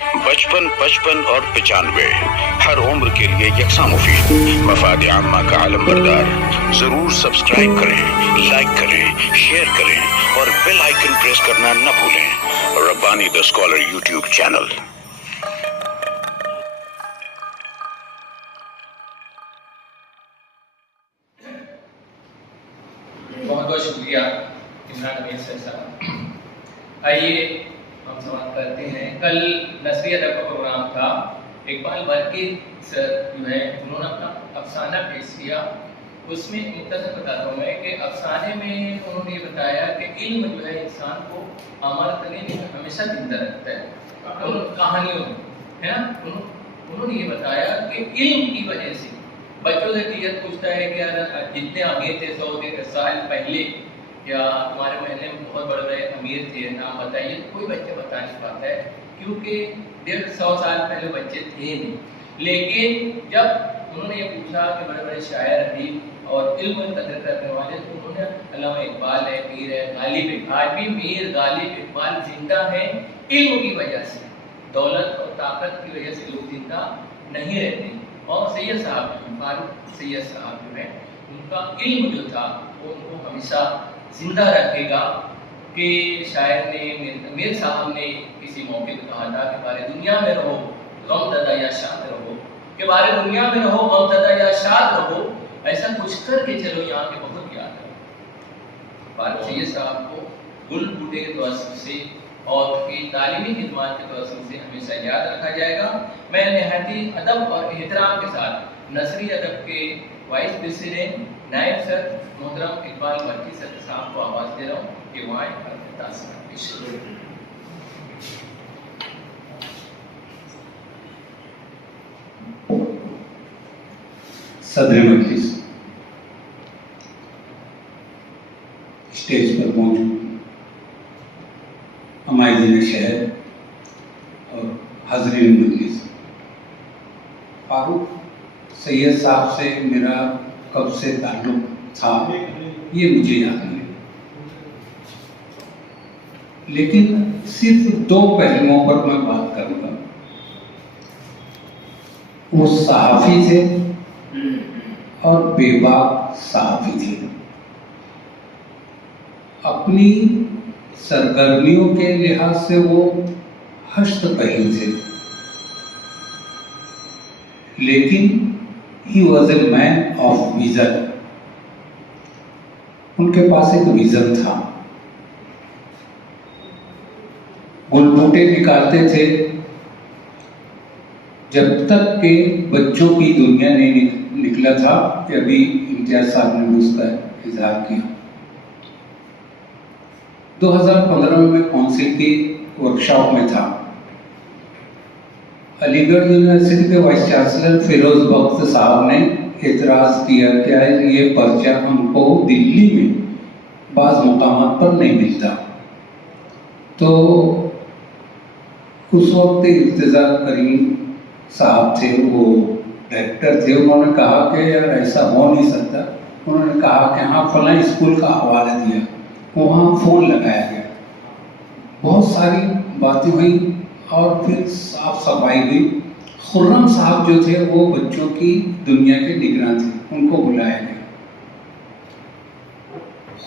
55 55 اور 95 ہر عمر کے لیے یکساں مفید، مفاد عامہ کا عالم بردار۔ ضرور سبسکرائب کریں، لائک کریں، شیئر کریں اور بیل آئیکن پریس کرنا نہ بھولیں۔ ربانی دا اسکالر یوٹیوب چینل۔ بہت بہت شکریہ عمران امیر صاحب۔ آئیے ہم سماعت کرتے ہیں۔ کل نثری ادب کا پروگرام تھا۔ اقبال برقی سر جو ہے انہوں نے اپنا افسانہ پیش کیا۔ اس میں مختصر بتاتا ہوں میں کہ افسانے میں انہوں نے یہ بتایا کہ علم جو ہے انسان کو ہمارا ہمیشہ زندہ رکھتا ہے۔ کہانیوں میں ہے نا انہوں نے یہ بتایا کہ علم کی وجہ سے بچوں سے ٹیچر پوچھتا ہے کہ یار جتنے امیر تھے 100 سال پہلے یا ہمارے محلے میں بہت بڑے بڑے امیر تھے، نام بتائیے، کوئی بچہ بتا نہیں پاتا ہے کیونکہ 150 سال پہلے بچے تھے نہیں۔ لیکن جب انہوں نے یہ پوچھا کہ بڑے بڑے شاعر ادیب اور علم قدر کرنے والے، تو انہوں نے علامہ اقبال ہے، میر ہے، غالب ہے، آج بھی میر غالب اقبال زندہ ہیں علم کی وجہ سے۔ دولت اور طاقت کی وجہ سے لوگ زندہ نہیں رہتے۔ اور سید صاحب فاروق سید صاحب جو ہے ان کا علم جو تھا وہ ان کو ہمیشہ زندہ رکھے گا۔ کہ شاعر نے میر صاحب نے کسی موقع پہ کہا تھا کہ بارے دنیا میں رہو غم زدہ یا شاد رہو، کہ بارے دنیا میں رہو غم زدہ یا شاد رہو، ایسا کچھ کر کے چلو یہاں کے بہت یاد ہے۔ فاروق سید صاحب کو گل بوٹے کے توسط سے اور کی تعلیمی خدمات کے توسط سے ہمیشہ یاد رکھا جائے گا۔ میں نہایتی ادب اور احترام کے ساتھ نثری ادب کے وائس پریزیڈنٹ نائب سر محترم اقبال برقی سر صاحب کو آواز دے رہا ہوں کہ وہاں صدر مجلس، اسٹیج پر موجود عمائدین شہر اور حاضرین مجلس، فاروق سید صاحب سے میرا کب سے تعلق تھا یہ مجھے یاد نہیں، لیکن صرف 2 پہلوؤں پر میں بات کروں گا۔ وہ صحافی تھے اور بے باک صحافی تھے۔ اپنی سرگرمیوں کے لحاظ سے وہ ہشت پہلو تھے، لیکن he was a man of vision. ان کے پاس ایک ویژن تھا۔ گل بوٹے نکالتے تھے جب تک کہ بچوں کی دنیا نہیں نکلا تھا، کہ ابھی امتیاز صاحب نے اس کا اظہار کیا۔ 2015 میں کونسل کی ورکشاپ میں تھا۔ علی گڑھ یونیورسٹی کے وائس چانسلر فیروز بخت صاحب نے اعتراض کیا کہ یہ پرچہ ہم کو دلی میں بعض مقامات پر نہیں ملتا۔ تو اس وقت ارتضیٰ کریم صاحب تھے، وہ ڈائریکٹر تھے، انہوں نے کہا کہ یار ایسا ہو نہیں سکتا۔ انہوں نے کہا کہ ہاں فلاں اسکول کا حوالہ دیا، وہاں فون لگایا گیا، بہت ساری باتیں ہوئی اور پھر صاف صفائی ہوئی۔ خرم صاحب جو تھے وہ بچوں کی دنیا کے نگراں تھے، ان کو بلایا گیا۔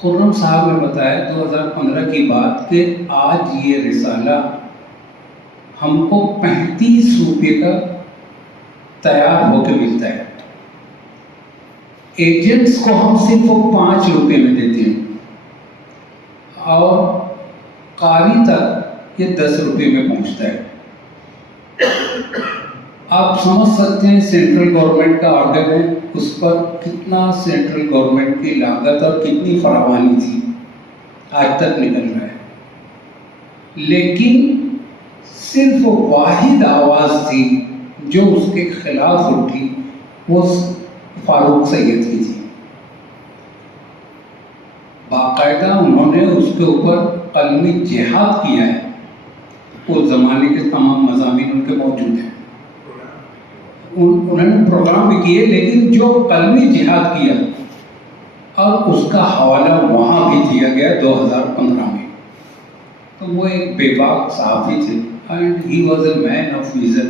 خرم صاحب نے بتایا 2015 کی بات کہ آج یہ رسالہ ہم کو 35 روپے کا تیار ہو کے ملتا ہے، ایجنٹس کو ہم صرف 5 روپے میں دیتے ہیں اور قاری تک یہ 10 روپے میں پہنچتا ہے۔ آپ سمجھ سکتے ہیں سینٹرل گورنمنٹ کا آرڈر ہے، اس پر کتنا سینٹرل گورنمنٹ کی لاگت اور کتنی فراوانی تھی، آج تک نکل رہا ہے۔ لیکن صرف واحد آواز تھی جو اس کے خلاف اٹھی، وہ فاروق سید کی تھی۔ باقاعدہ انہوں نے اس کے اوپر قلمی جہاد کیا ہے، اس زمانے کے تمام مضامین ان کے موجود ہیں، انہوں نے پروگرام بھی کیے، لیکن جو قلمی جہاد کیا اور اس کا حوالہ وہاں بھی دیا گیا 2015 میں۔ تو وہ ایک بے باک صحافی تھے، and he was a man of vision.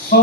100